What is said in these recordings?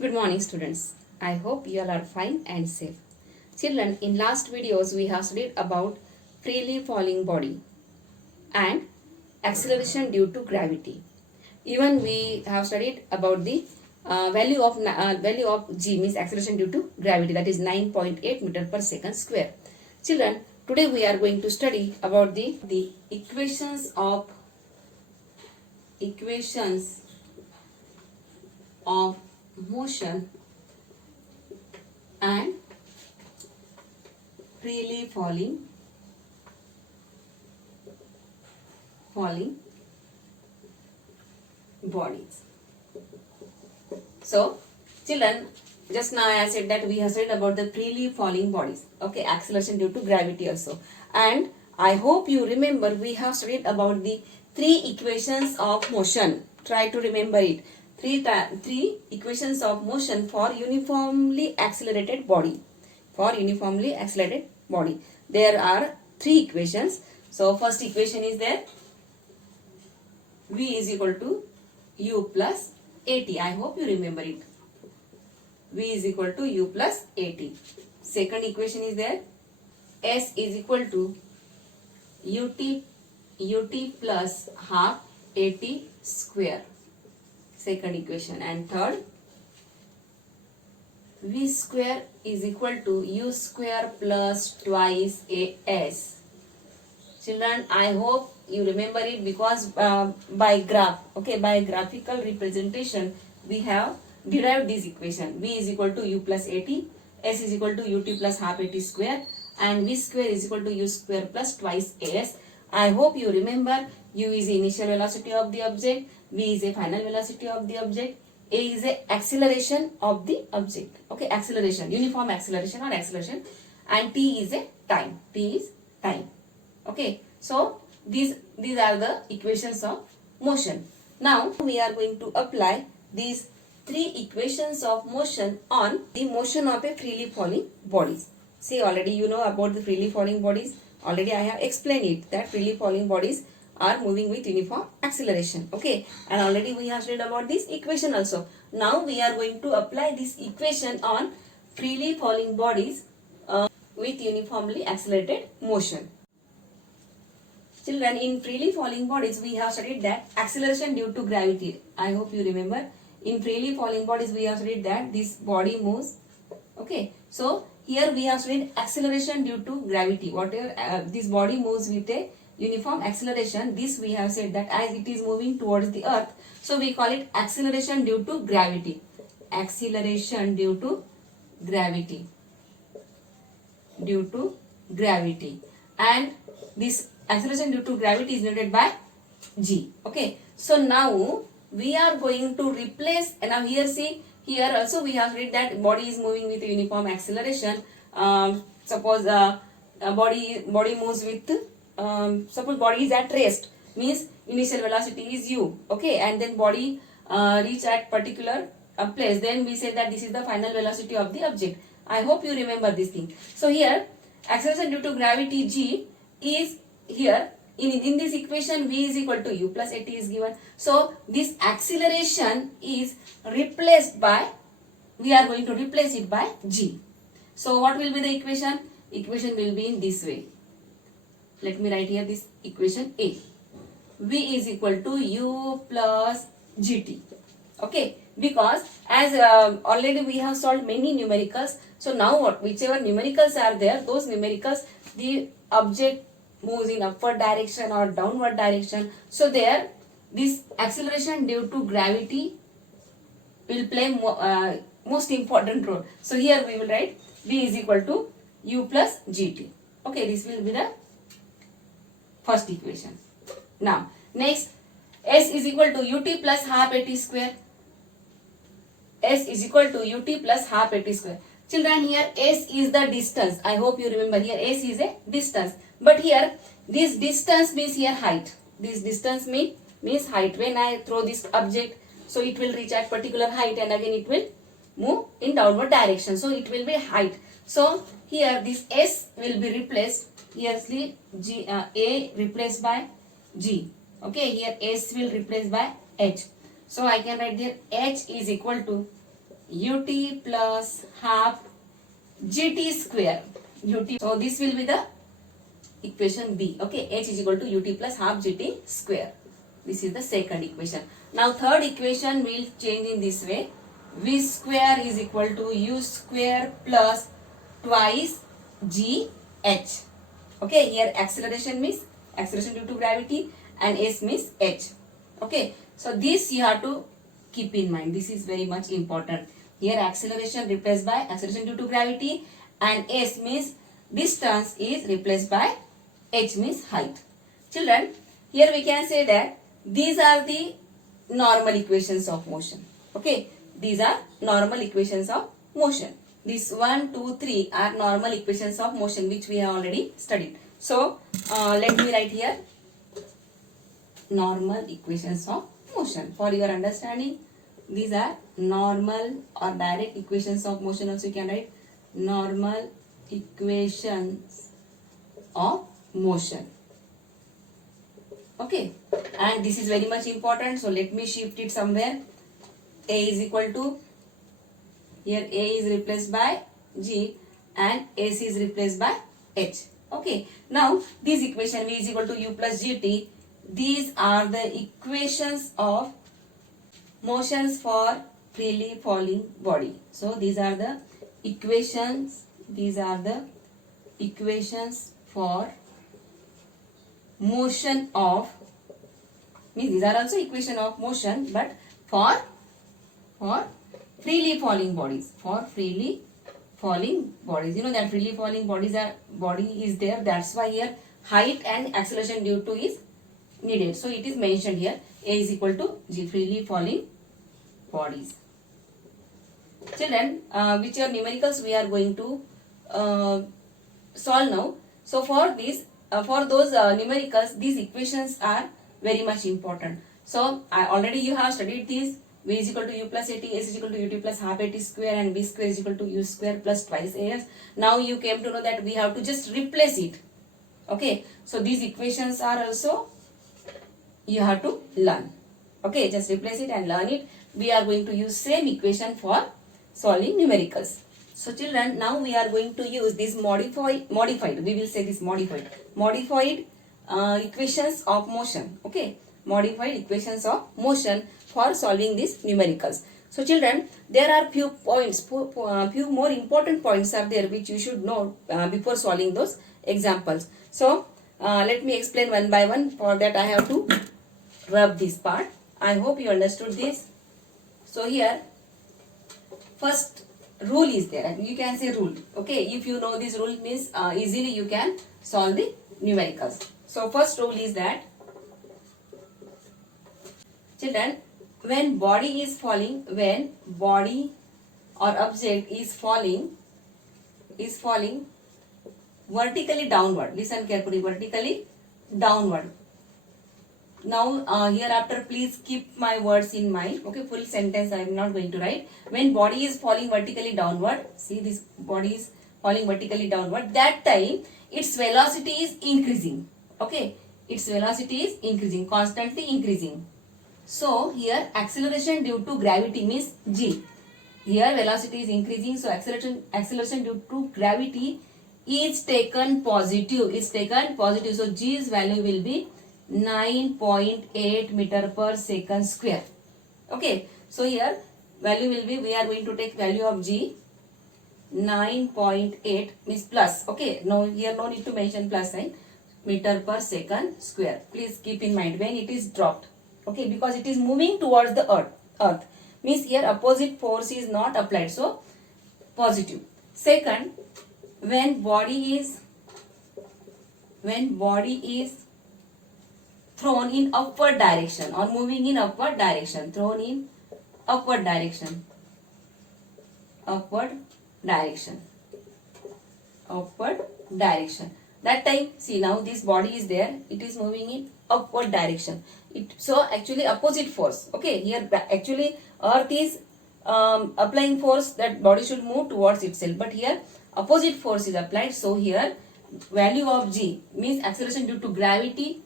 Good morning, students. I hope you all are fine and safe. Children, in last videos we have studied about freely falling body and acceleration due to gravity. Even we have studied about the value of g, means acceleration due to gravity, that is 9.8 meter per second square. Children, today we are going to study about the equations of motion and freely falling bodies. So, children, just now I said that we have studied about the freely falling bodies. Okay, acceleration due to gravity also. And I hope you remember we have studied about the three equations of motion. Try to remember it. Three equations of motion for uniformly accelerated body. There are three equations. So, first equation is there. V is equal to U plus AT. I hope you remember it. V is equal to U plus AT. Second equation is there. S is equal to UT plus half AT square. Second equation. And third, V square is equal to U square plus twice AS. Children, I hope you remember it because by graphical representation we have derived this equation. V is equal to U plus AT, S is equal to UT plus half AT square, and V square is equal to U square plus twice AS. I hope you remember U is the initial velocity of the object, V is a final velocity of the object, A is a acceleration of the object. Okay, acceleration, uniform acceleration or acceleration, and T is a time. T is time. Okay, so these are the equations of motion. Now we are going to apply these three equations of motion on the motion of a freely falling bodies. See, already you know about the freely falling bodies. Already I have explained it that freely falling bodies are moving with uniform acceleration. Okay, and already we have studied about this equation also. Now we are going to apply this equation on freely falling bodies with uniformly accelerated motion. Children, in freely falling bodies, we have studied that acceleration due to gravity. I hope you remember. In freely falling bodies, we have studied that this body moves. Okay, so here we have studied acceleration due to gravity. Whatever this body moves with a uniform acceleration, this we have said that as it is moving towards the earth, so we call it acceleration due to gravity. Acceleration due to gravity. And this acceleration due to gravity is denoted by g. Okay, so now we are going to replace, and now here see, here also we have read that body is moving with uniform acceleration. Suppose body moves with suppose body is at rest, means initial velocity is u. Okay, and then body reach at particular place, then we say that this is the final velocity of the object. I hope you remember this thing. So here acceleration due to gravity g is here in this equation. V is equal to U plus AT is given. So this acceleration is replaced by, we are going to replace it by g. So what will be the equation? Equation will be in this way. Let me write here this equation A. V is equal to U plus GT. Okay, because as already we have solved many numericals. So now what, whichever numericals are there, those numericals, the object moves in upward direction or downward direction. So there this acceleration due to gravity will play most important role. So here we will write V is equal to U plus GT. Okay, this will be the first equation. Now next, S is equal to UT plus half AT square. S is equal to UT plus half AT square. Children, here S is the distance. I hope you remember, here S is a distance. But here this distance means here height. This distance means height. When I throw this object, so it will reach at particular height and again it will move in downward direction. So it will be height. So here this S will be replaced. Here A replaced by G. Okay, here S will replace by H. So I can write there H is equal to ut plus half gt square ut. So this will be the equation B. Okay, h is equal to ut plus half gt square. This is the second equation. Now third equation will change in this way. V square is equal to u square plus twice g h. Okay, here acceleration means acceleration due to gravity and s means h. Okay, so this you have to keep in mind. This is very much important. Here acceleration replaced by acceleration due to gravity and s means distance is replaced by h means height. Children, here we can say that these are the normal equations of motion. Okay, these are normal equations of motion. These 1, 2, 3 are normal equations of motion which we have already studied. So, let me write here normal equations of motion. For your understanding, these are normal or direct equations of motion. Also you can write normal equations of motion. Okay, and this is very much important. So let me shift it somewhere. A is equal to, here A is replaced by G and S is replaced by H. Okay, now this equation V is equal to U plus GT, these are the equations of motions for freely falling body. So these are the equations, for motion of, means these are also equation of motion, but for freely falling bodies, you know that freely falling body is there, that's why here height and acceleration due to is needed. So it is mentioned here A is equal to G, freely falling bodies. Children, which are numericals we are going to solve now. So for this, for those numericals, these equations are very much important. So already you have studied these. V is equal to u plus at, s is equal to ut plus half at square, and b square is equal to u square plus twice as. Now you came to know that we have to just replace it. Okay, so these equations are also you have to learn. Okay, just replace it and learn it. We are going to use same equation for solving numericals. So children, now we are going to use this modified, we will say this modified equations of motion. Okay, modified equations of motion for solving these numericals. So children, there are few points, few more important points are there which you should know before solving those examples. So let me explain one by one. For that I have to rub this part. I hope you understood this. So here first rule is there, you can say rule. Okay, if you know this rule means easily you can solve the numericals. So first rule is that children, when body is falling, when body or object is falling vertically downward, listen carefully, vertically downward. Now hereafter please keep my words in mind. Okay, full sentence I am not going to write. When body is falling vertically downward, see this body is falling vertically downward, that time its velocity is increasing. Okay, its velocity is increasing, constantly increasing. So here acceleration due to gravity means G. Here velocity is increasing, so acceleration due to gravity is taken positive. So G's value will be 9.8 meter per second square. Okay, so here value will be, we are going to take value of G 9.8 means plus. Okay, no, here no need to mention plus sign, meter per second square. Please keep in mind when it is dropped. Okay, because it is moving towards the earth means here opposite force is not applied, so positive. Second, when body is thrown in upward direction or moving in upward direction, upward direction. That time, see now this body is there, it is moving in upward direction. So actually opposite force. Okay, here actually earth is applying force that body should move towards itself, but here opposite force is applied. So here value of G means acceleration due to gravity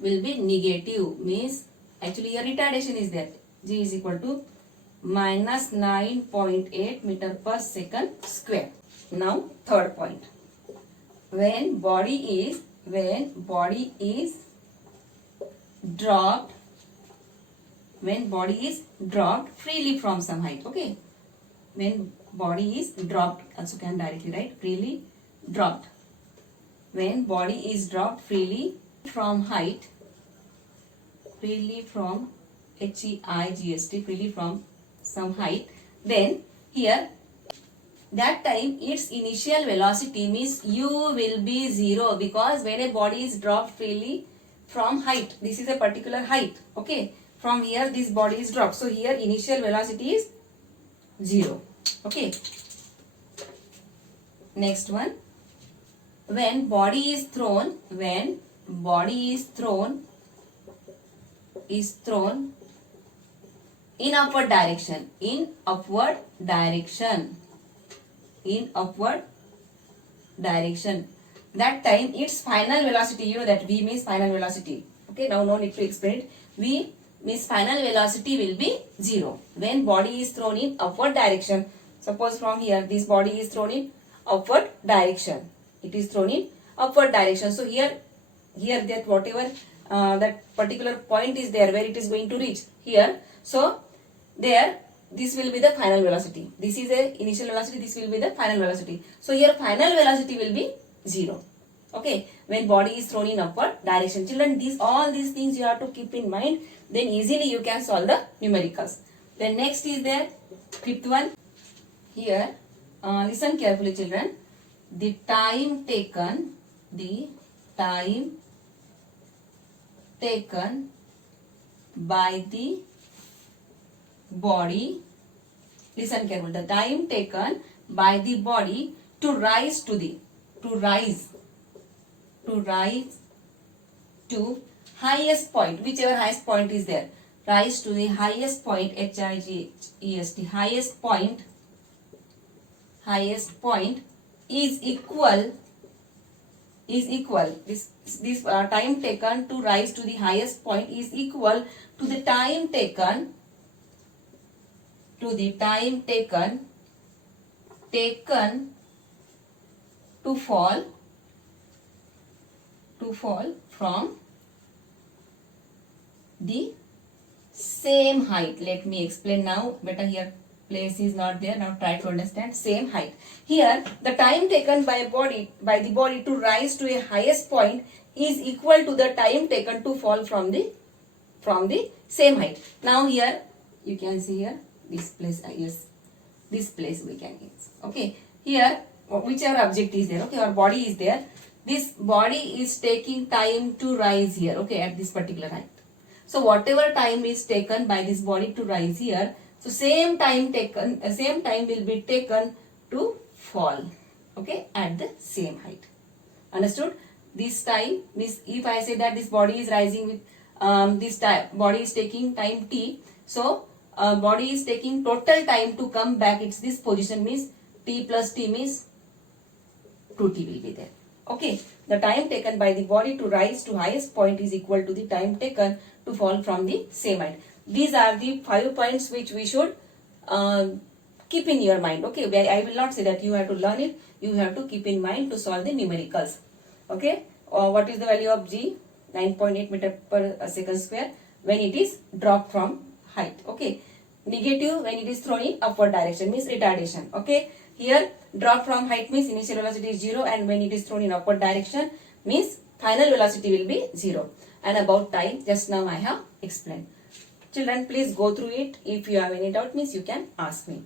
will be negative, means actually here retardation is there. G is equal to minus 9.8 meter per second square. Now third point. When body is dropped freely from some height. Okay. When body is dropped, also can directly write freely dropped. When body is dropped freely from height, freely from HEIGST, freely from some height, then here that time its initial velocity means u will be 0, because when a body is dropped freely from height, this is a particular height, okay, from here this body is dropped, so here initial velocity is 0. Okay. Next one. When body is thrown in upward direction, that time its final velocity, you know that v means final velocity. Okay, now no need to explain it. V means final velocity will be 0 when body is thrown in upward direction. Suppose from here this body is thrown in upward direction. It is thrown in upward direction. So here that whatever that particular point is there where it is going to reach here. So there this will be the final velocity. This is a initial velocity. This will be the final velocity. So here final velocity will be 0. Okay, when body is thrown in upward direction. Children, all these things you have to keep in mind. Then easily you can solve the numericals. Then next is there fifth one. Here, listen carefully, children. The time taken by the body. Listen carefully. The time taken by the body to rise to highest point, whichever highest point is there. Rise to the highest point, HIGEST, highest point is equal. This time taken to rise to the highest point is equal to the time taken to fall from the same height. Let me explain now. Better here place is not there. Now try to understand. Same height. Here the time taken by the body to rise to a highest point is equal to the time taken to fall from the same height. Now here you can see here this place. Yes, this place we can use. Okay, here whichever object is there. Okay, our body is there. This body is taking time to rise here. Okay, at this particular height. So whatever time is taken by this body to rise here, so same time will be taken to fall. Okay, at the same height. Understood? This time, if I say that this body is rising with this time, body is taking time t. So body is taking total time to come back. It's this position means t plus t means 2t will be there. Okay, the time taken by the body to rise to highest point is equal to the time taken to fall from the same height. These are the 5 points which we should keep in your mind. Okay, I will not say that you have to learn it. You have to keep in mind to solve the numericals. Okay, what is the value of G? 9.8 meter per second square when it is dropped from height. Okay, negative when it is thrown in upward direction means retardation. Okay, here drop from height means initial velocity is 0, and when it is thrown in upward direction means final velocity will be 0. And about time, just now I have explained. Children, please go through it. If you have any doubt means you can ask me.